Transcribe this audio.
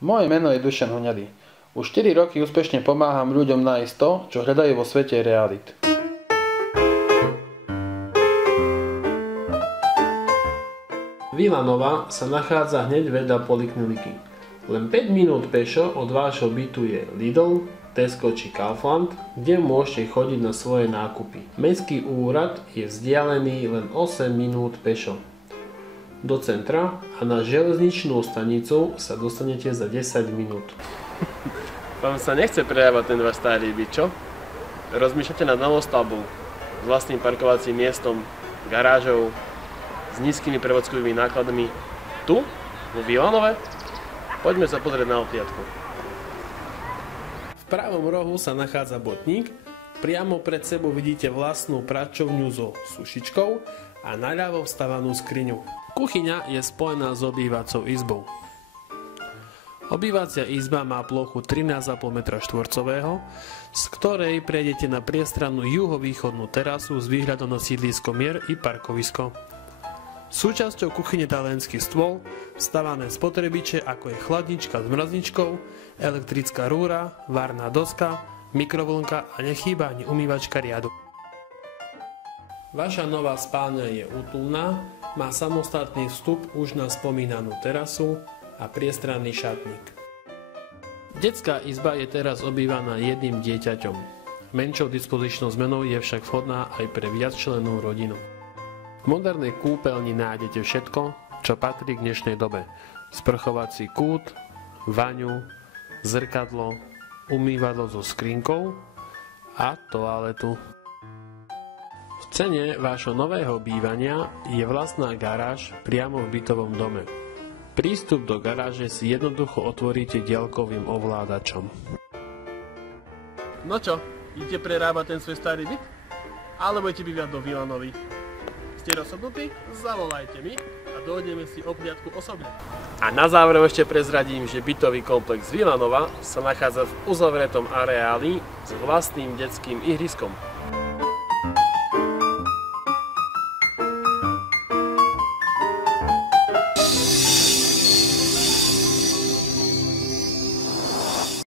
Moje meno je Dušan Hoňady. Už 4 roky úspešne pomáham ľuďom nájsť to, čo hľadajú vo svete realít. Vila Nova sa nachádza hneď vedľa polikliniky. Len 5 minút pešo od vášho bytu je Lidl, Tesco či Kaufland, kde môžete chodiť na svoje nákupy. Mestský úrad je vzdialený len 8 minút pešo. Do centra a na železničnú stanicu sa dostanete za 10 minút. Vám sa nechce predávať ten váš starý byt, čo? Rozmýšľate nad novostavbou, s vlastným parkovacím miestom, garážou, s nízkymi prevádzkovými nákladmi. Tu, vo Vilanove? Poďme sa pozrieť na obhliadku. V pravom rohu sa nachádza botník, priamo pred sebou vidíte vlastnú pracovňu so sušičkou a naľavo vstavanú skriňu. Kuchyňa je spojená s obývacou izbou. Obývacia izba má plochu 13,5 m2, z ktorej prejdete na priestrannú juhovýchodnú terasu s výhľadom na sídlisko Mier i parkovisko. Súčasťou kuchyne taliansky stôl, vstavané spotrebiče ako je chladnička s mrazničkou, elektrická rúra, varná doska, mikrovlnka a nechýba ani umývačka riadu. Vaša nová spálňa je útulná, má samostatný vstup už na spomínanú terasu a priestranný šatník. Detská izba je teraz obývaná jedným dieťaťom. Menšou dispozičnou zmenou je však vhodná aj pre viacčlennú rodinu. V modernej kúpeľni nájdete všetko, čo patrí k dnešnej dobe. Sprchovací kút, vaňu, zrkadlo, umývadlo so skrinkou a toaletu. V cene vášho nového bývania je vlastná garáž priamo v bytovom dome. Prístup do garáže si jednoducho otvoríte diaľkovým ovládačom. No čo, idete prerábať ten svoj starý byt? Alebo idete bývať do Vilanovy? Ste rozhodnutí? Zavolajte mi a dojdeme si obhliadku osobne. A na záver ešte prezradím, že bytový komplex Vilanova sa nachádza v uzavretom areáli s vlastným detským ihriskom.